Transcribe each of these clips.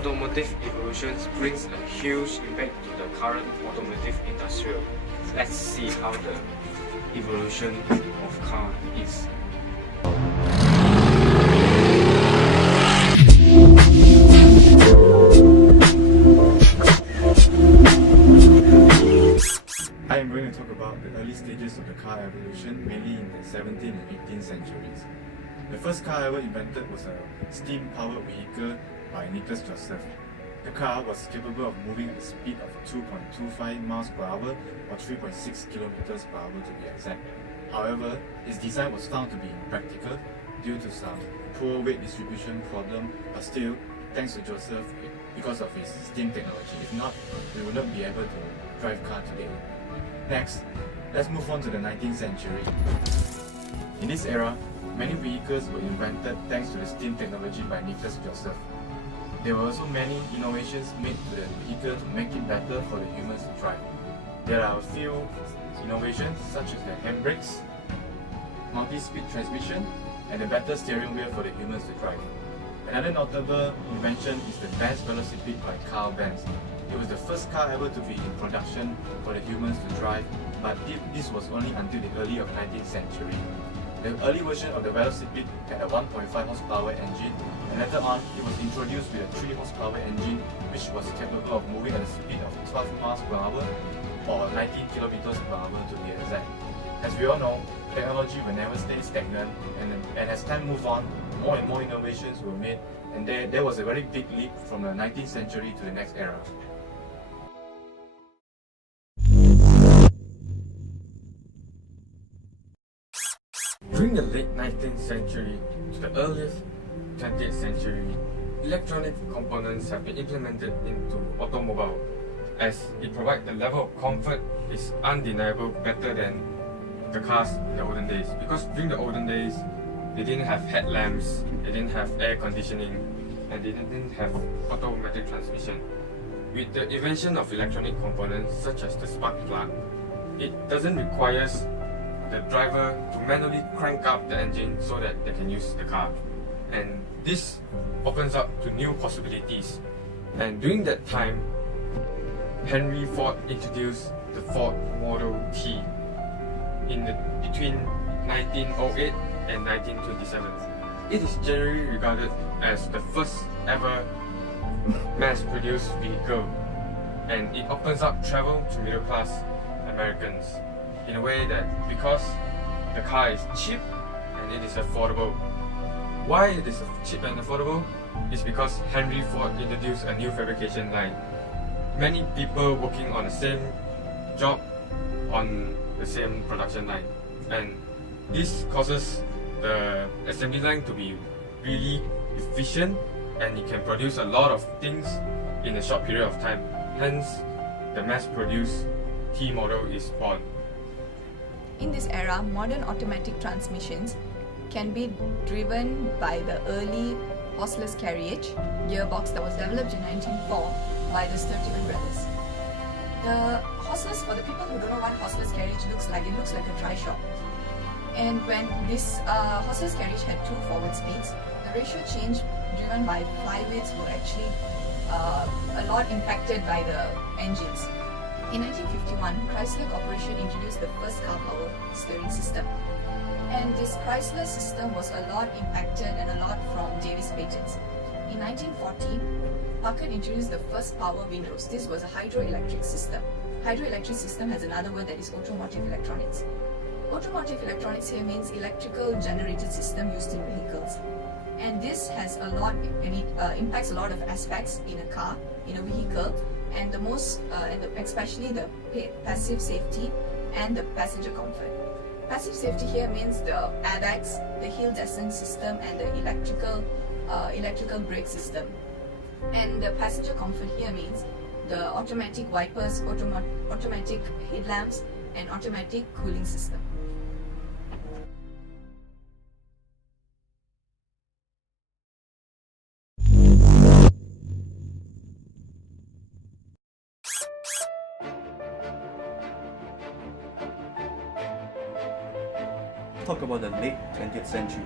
automotive evolution brings a huge impact to the current automotive industry. Let's see how the evolution of car is. I am going to talk about the early stages of the car evolution, mainly in the 17th and 18th centuries. The first car ever invented was a steam-powered vehicle by Nicholas Joseph. The car was capable of moving at a speed of 2.25 miles per hour or 3.6 kilometers per hour to be exact. However, its design was found to be impractical due to some poor weight distribution problem, but still, thanks to Joseph, because of his steam technology. If not, we would not be able to drive car today. Next, let's move on to the 19th century. In this era, many vehicles were invented thanks to the steam technology by Nicholas Joseph. There were also many innovations made to the vehicle to make it better for the humans to drive. There are a few innovations such as the handbrakes, multi-speed transmission, and a better steering wheel for the humans to drive. Another notable invention is the Benz velocipede by Carl Benz. It was the first car ever to be in production for the humans to drive, but this was only until the early of 19th century. The early version of the velocipede had a 1.5 horsepower engine, and later on it was introduced with a 3 horsepower engine which was capable of moving at a speed of 12 miles per hour or 90 kilometers per hour to be exact. As we all know, technology will never stay stagnant, and as time moved on, more and more innovations were made, and there was a very big leap from the 19th century to the next era. During the late 19th century to the early 20th century, electronic components have been implemented into automobile, as it provides the level of comfort is undeniable better than the cars in the olden days. Because during the olden days, they didn't have headlamps, they didn't have air conditioning, and they didn't have automatic transmission. With the invention of electronic components such as the spark plug, it doesn't require the driver to manually crank up the engine so that they can use the car. And this opens up to new possibilities. And during that time, Henry Ford introduced the Ford Model T between 1908 and 1927. It is generally regarded as the first ever mass-produced vehicle, and it opens up travel to middle-class Americans in a way that because the car is cheap and it is affordable. Why it is cheap and affordable is because Henry Ford introduced a new fabrication line. Many people working on the same job on the same production line, and this causes the assembly line to be really efficient, and it can produce a lot of things in a short period of time. Hence, the mass-produced T model is born. In this era, modern automatic transmissions can be driven by the early horseless carriage gearbox that was developed in 1904 by the Sturtevant brothers. The horseless, for the people who don't know what horseless carriage looks like, it looks like a try shop. And when this horseless carriage had 2 forward speeds, the ratio change driven by flywheels were actually a lot impacted by the engines. In 1951, Chrysler Corporation introduced the first car power steering system. And this Chrysler system was a lot impacted and a lot from Davis patents. In 1940, Packard introduced the first power windows. This was a hydroelectric system. Hydroelectric system has another word that is automotive electronics. Automotive electronics here means electrical generated system used in vehicles. And this has a lot, and it impacts a lot of aspects in a car, in a vehicle, and especially the passive safety and the passenger comfort. Passive safety here means the airbags, the hill descent system, and the electrical brake system. And the passenger comfort here means the automatic wipers, automatic headlamps, and automatic cooling system. Talk about the late 20th century.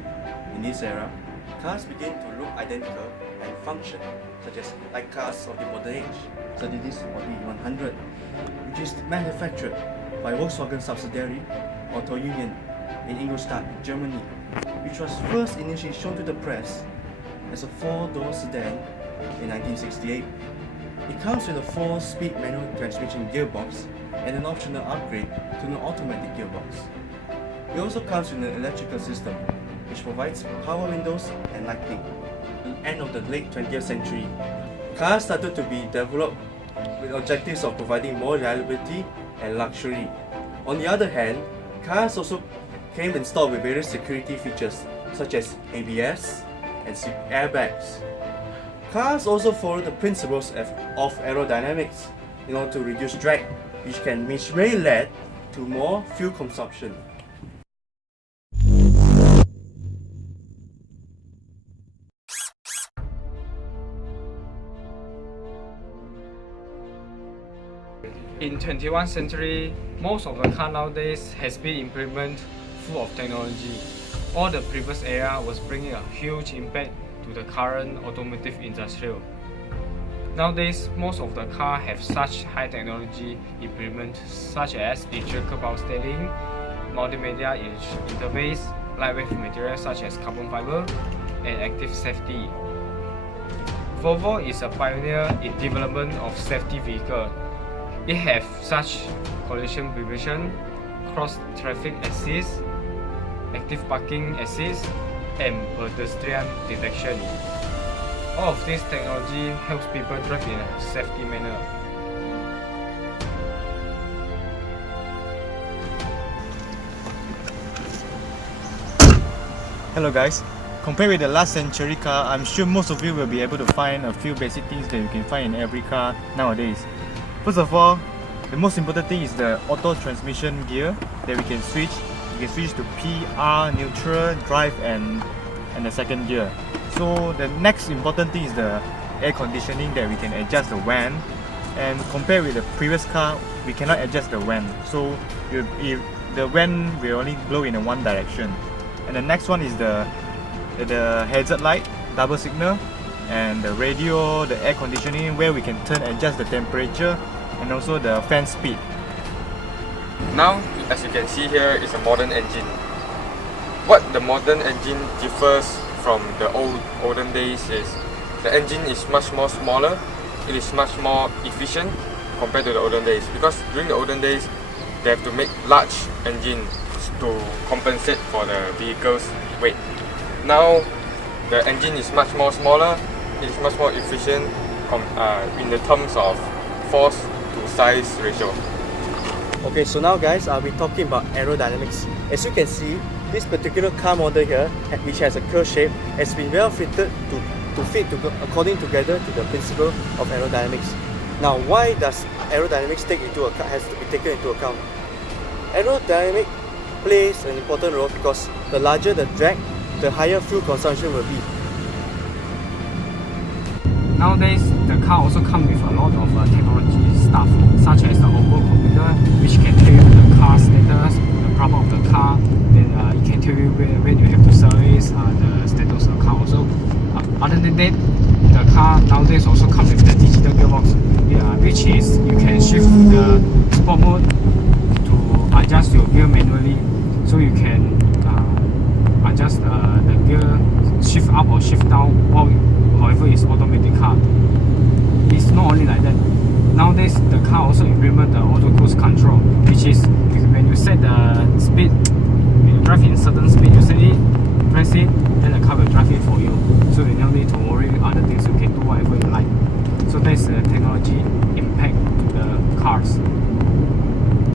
In this era, cars began to look identical and function, such as like cars of the modern age, such as this Audi 100, which is manufactured by Volkswagen subsidiary Auto Union in Ingolstadt, Germany, which was first initially shown to the press as a 4-door sedan in 1968. It comes with a 4-speed manual transmission gearbox and an optional upgrade to an automatic gearbox. It also comes with an electrical system, which provides power windows and lighting. At the end of the late 20th century, cars started to be developed with objectives of providing more reliability and luxury. On the other hand, cars also came installed with various security features such as ABS and airbags. Cars also follow the principles of aerodynamics in order to reduce drag, which may lead to more fuel consumption. In 21st century, most of the car nowadays has been implemented full of technology. All the previous era was bringing a huge impact to the current automotive industry. Nowadays, most of the car have such high technology implement such as electrical power steering, multimedia interface, lightweight materials such as carbon fiber, and active safety. Volvo is a pioneer in development of safety vehicle. It has such collision prevention, cross traffic assist, active parking assist, and pedestrian detection. All of this technology helps people drive in a safety manner. Hello guys. Compared with the last century car, I'm sure most of you will be able to find a few basic things that you can find in every car nowadays. First of all, the most important thing is the auto transmission gear that we can switch. You can switch to PR, neutral, drive and the second gear. So the next important thing is the air conditioning that we can adjust the fan. And compared with the previous car, we cannot adjust the fan. So if the fan will only blow in one direction. And the next one is the hazard light, double signal, and the radio, the air conditioning where we can adjust the temperature and also the fan speed. Now, as you can see here, is a modern engine. What the modern engine differs from the olden days is the engine is much more smaller, it is much more efficient compared to the olden days, because during the olden days they have to make large engines to compensate for the vehicle's weight. Now the engine is much more smaller, it is much more efficient in the terms of force to size ratio. Okay, so now guys, I'll be talking about aerodynamics. As you can see, this particular car model here, which has a curved shape, has been well fitted to fit according together to the principle of aerodynamics. Now, why does aerodynamics has to be taken into account? Aerodynamics plays an important role because the larger the drag, the higher fuel consumption will be. Nowadays, the car also comes with a lot of technology stuff, such as the onboard computer, which can tell you the car status, the problem of the car, then it can tell you when you have to service the status of the car also. Other than that, the car nowadays also comes with the digital gearbox, which is you can shift the sport mode to adjust your gear manually, so you can adjust the gear, shift up or shift down, however it's automatic car. It's not only like that. Nowadays, the car also implement the auto cruise control,